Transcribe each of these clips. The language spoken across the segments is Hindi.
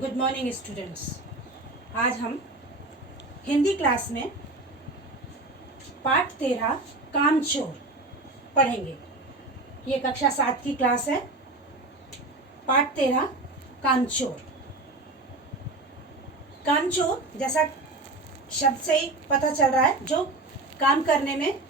Good morning students. आज हम हिंदी क्लास में पाठ 13 कामचोर पढ़ेंगे। ये कक्षा 7 की क्लास है। पाठ 13 कामचोर। कामचोर जैसा शब्द से ही पता चल रहा है, जो काम करने में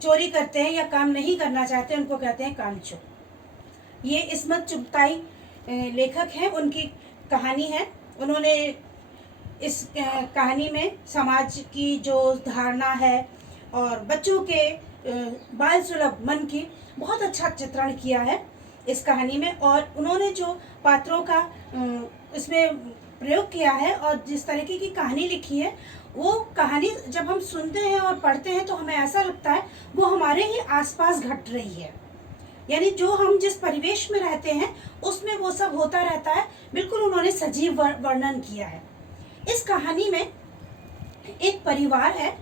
चोरी करते हैं या काम नहीं करना चाहते उनको कहते हैं कामचोर। ये इस्मत चुगताई लेखक हैं, उनकी कहानी है। उन्होंने इस कहानी में समाज की जो धारणा है और बच्चों के बाल सुलभ मन की बहुत अच्छा चित्रण किया है इस कहानी में। और उन्होंने जो पात्रों का इसमें प्रयोग किया है और जिस तरीके की कहानी लिखी है, वो कहानी जब हम सुनते हैं और पढ़ते हैं तो हमें ऐसा लगता है वो हमारे ही आसपास घट रही है। यानी जो हम जिस परिवेश में रहते हैं उसमें वो सब होता रहता है। बिल्कुल उन्होंने सजीव वर्णन किया है। इस कहानी में एक परिवार है,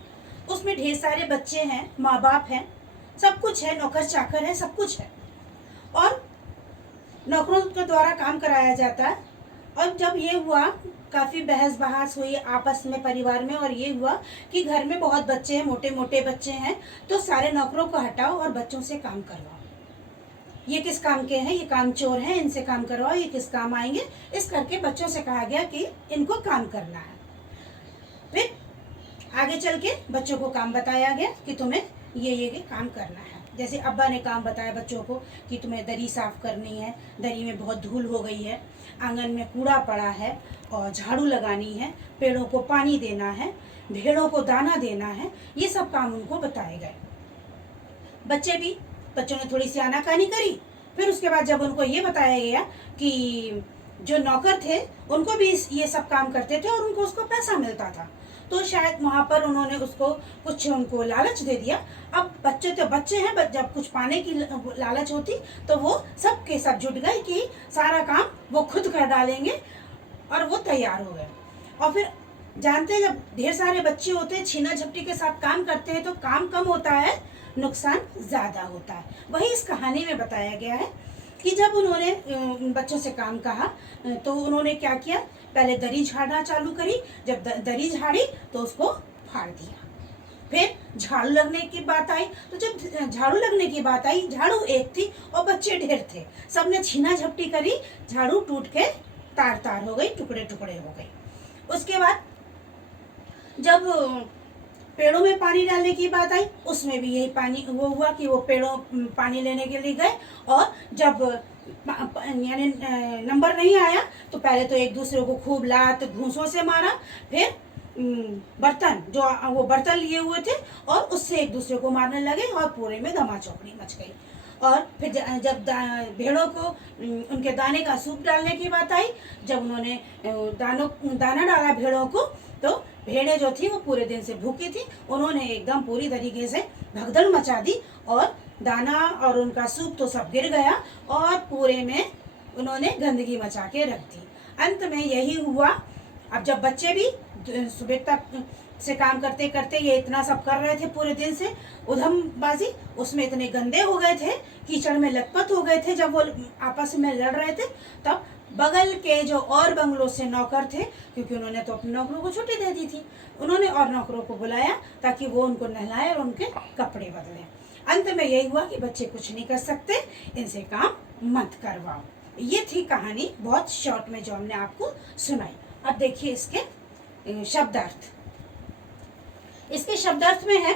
उसमें ढेर सारे बच्चे हैं, माँ बाप हैं, सब कुछ है, नौकर चाकर है, सब कुछ है और नौकरों के द्वारा काम कराया जाता है। और जब ये हुआ, काफ़ी बहस बहस हुई आपस में परिवार में, और ये हुआ कि घर में बहुत बच्चे हैं, मोटे मोटे बच्चे हैं, तो सारे नौकरों को हटाओ और बच्चों से काम करवाओ। ये किस काम के हैं, ये काम चोर हैं, इनसे काम करवाओ, ये किस काम आएंगे। इस करके बच्चों से कहा गया कि इनको काम करना है। फिर आगे चल के बच्चों को काम बताया गया कि तुम्हें ये काम करना है। जैसे अब्बा ने काम बताया बच्चों को कि तुम्हें दरी साफ करनी है, दरी में बहुत धूल हो गई है, आंगन में कूड़ा पड़ा है और झाड़ू लगानी है, पेड़ों को पानी देना है, भेड़ों को दाना देना है। ये सब काम उनको बताए गए। बच्चों ने थोड़ी सी आनाकानी करी। फिर उसके बाद जब उनको ये बताया गया कि जो नौकर थे उनको भी ये सब काम करते थे और उनको उसको पैसा मिलता था, तो शायद वहाँ पर उन्होंने उसको कुछ उनको लालच दे दिया। अब बच्चे तो बच्चे हैं, जब कुछ पाने की लालच होती तो वो सब के सब जुट गए कि सारा काम वो खुद कर डालेंगे, और वो तैयार हो गए। और फिर जानते हैं, जब ढेर सारे बच्चे होते हैं, छीना झपटी के साथ काम करते हैं, तो काम कम होता है, नुकसान ज़्यादा होता है। वही इस कहानी में बताया गया है कि जब उन्होंने बच्चों से काम कहा तो उन्होंने क्या किया, पहले दरी झाड़ना चालू करी। जब दरी झाड़ी तो उसको फाड़ दिया। फिर झाड़ू लगने की बात आई, तो जब झाड़ू लगने की बात आई, झाड़ू एक थी और बच्चे ढेर थे, सबने छीना झपटी करी, झाड़ू टूट के तार तार हो गई, टुकड़े टुकड़े हो गई। उसके बाद जब पेड़ों में पानी डालने की बात आई, उसमें भी यही पानी वो हुआ कि वो पेड़ों पानी लेने के लिए गए, और जब यानी नंबर नहीं आया तो पहले तो एक दूसरे को खूब लात घूंसों से मारा। फिर बर्तन, जो वो बर्तन लिए हुए थे, और उससे एक दूसरे को मारने लगे और पूरे में धमा चौकड़ी मच गई। और फिर जब भेड़ों को उनके दाने का सूप डालने की बात आई, जब उन्होंने दाना डाला भेड़ों को, तो भेड़ें जो थी वो पूरे दिन से भूखी थी। उन्होंने एकदम पूरी तरीके से भगदड़ मचा दी और दाना और उनका सूप तो सब गिर गया और पूरे में उन्होंने गंदगी मचा के रख दी। अंत में यही हुआ। अब जब बच्चे भी सुबह तक से काम करते करते ये इतना सब कर रहे थे, पूरे दिन से उधमबाजी, उसमें इतने गंदे हो गए थे, कीचड़ में लथपथ हो गए थे। जब वो आपस में लड़ रहे थे, तब बगल के जो और बंगलों से नौकर थे, क्योंकि उन्होंने तो अपने नौकरों को छुट्टी दे दी थी, उन्होंने और नौकरों को बुलाया ताकि वो उनको नहलाए और उनके कपड़े बदलें। अंत में यही हुआ कि बच्चे कुछ नहीं कर सकते, इनसे काम मत करवाओ। ये थी कहानी, बहुत शॉर्ट में जो हमने आपको सुनाई। अब देखिए इसके शब्दार्थ। इसके शब्दार्थ में है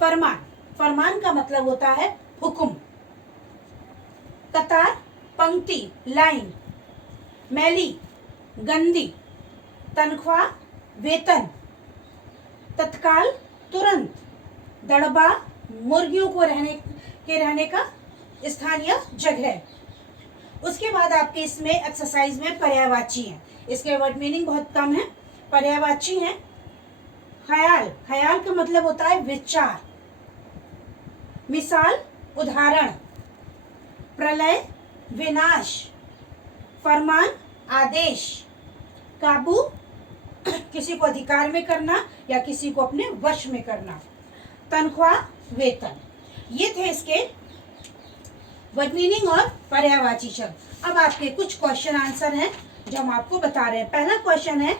फरमान। फरमान का मतलब होता है हुक्म। कतार, पंक्ति, लाइन। मैली, गंदी। तनख्वाह, वेतन। तत्काल, तुरंत। दड़बा, मुर्गियों को रहने का स्थान या जगह। उसके बाद आपके इसमें एक्सरसाइज में पर्यायवाची है। इसके वर्ड मीनिंग बहुत कम है। पर्यायवाची है ख्याल। ख्याल का मतलब होता है विचार। मिसाल, उदाहरण। प्रलय, विनाश। फरमान, आदेश। काबू, किसी को अधिकार में करना या किसी को अपने वश में करना। तनख्वाह, वेतन। ये थे इसके वर्ड मीनिंग और पर्यायवाची शब्द। अब आपके कुछ क्वेश्चन आंसर हैं जो हम आपको बता रहे हैं। पहला क्वेश्चन है,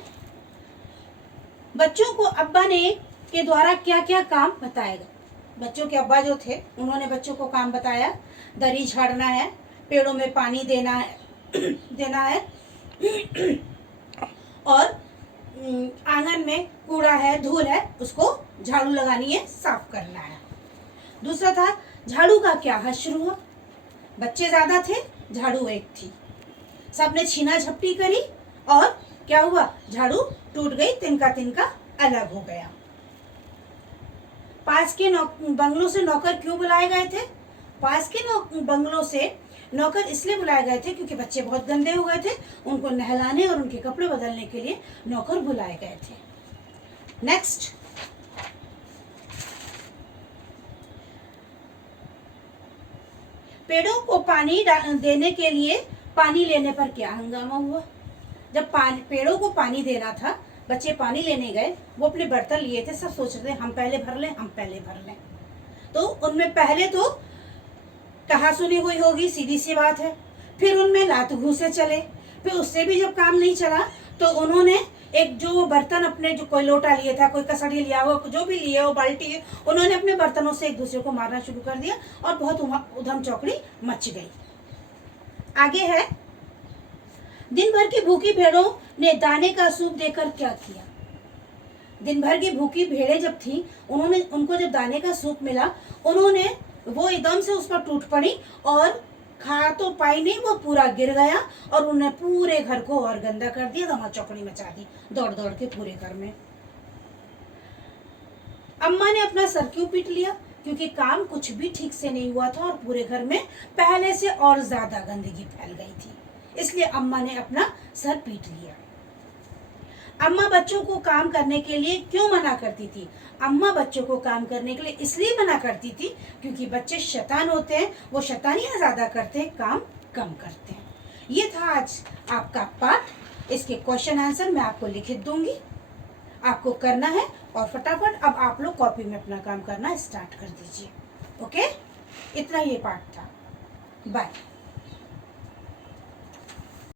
बच्चों को अब्बा ने के द्वारा क्या क्या काम बताएगा। बच्चों के अब्बा जो थे उन्होंने बच्चों को काम बताया, दरी झाड़ना है, पेड़ों में पानी देना है देना है और आंगन में कूड़ा है, धूल है, उसको झाड़ू लगानी है, साफ करना है। दूसरा था, झाड़ू का क्या हश्र हुआ। बच्चे ज्यादा थे, झाड़ू एक थी, सबने छीना झपटी करी और क्या हुआ, झाड़ू टूट गई, तिनका तिनका अलग हो गया। पास के बंगलों से नौकर क्यों बुलाए गए थे। पास के बंगलों से नौकर इसलिए बुलाए गए थे क्योंकि बच्चे बहुत गंदे हो गए थे, उनको नहलाने और उनके कपड़े बदलने के लिए नौकर बुलाए गए थे। नेक्स्ट, पेड़ों को पानी देने के लिए पानी लेने पर क्या हंगामा हुआ। जब पेड़ों को पानी देना था, बच्चे पानी लेने गए, वो अपने बर्तन लिए थे, सब सोच रहे थे हम पहले भर लें, हम पहले भर लें। तो उनमें पहले तो कहा सुनी हुई होगी, सीधी सी बात है। फिर उनमें लात घूंसे चले, फिर उससे भी जब काम नहीं चला तो उन्होंने एक जो बर्तन अपने, जो कोई लोटा लिए था, कोई कसड़ी लिया हो, जो भी लिए हो, बाल्टी, उन्होंने अपने बर्तनों से एक दूसरे को मारना शुरू कर दिया और बहुत उधम चौकड़ी मच गई। आगे है, दिन भर की भूखी भेड़ों ने दाने का सूप देकर क्या किया। दिन भर की भूखी भेड़ें जब थी, उनको जब दाने का सूप मिला, उन्होंने वो एकदम से उस पर टूट पड़ी और खा तो पाई नहीं, वो पूरा गिर गया और उन्हें पूरे घर को और गंदा कर दिया, धमा चौकड़ी मचा दी दौड़ दौड़ के पूरे घर में। अम्मा ने अपना सर क्यों पीट लिया, क्योंकि काम कुछ भी ठीक से नहीं हुआ था और पूरे घर में पहले से और ज्यादा गंदगी फैल गई थी, इसलिए अम्मा ने अपना सर पीट लिया। अम्मा बच्चों को काम करने के लिए क्यों मना करती थी। अम्मा बच्चों को काम करने के लिए इसलिए मना करती थी क्योंकि बच्चे शैतान होते हैं, वो शैतानियां ज्यादा करते हैं, काम कम करते हैं। ये था आज आपका पाठ। इसके क्वेश्चन आंसर मैं आपको लिखित दूंगी, आपको करना है और फटाफट अब आप लोग कॉपी में अपना काम करना स्टार्ट कर दीजिए। ओके, इतना ये पाठ था। बाय।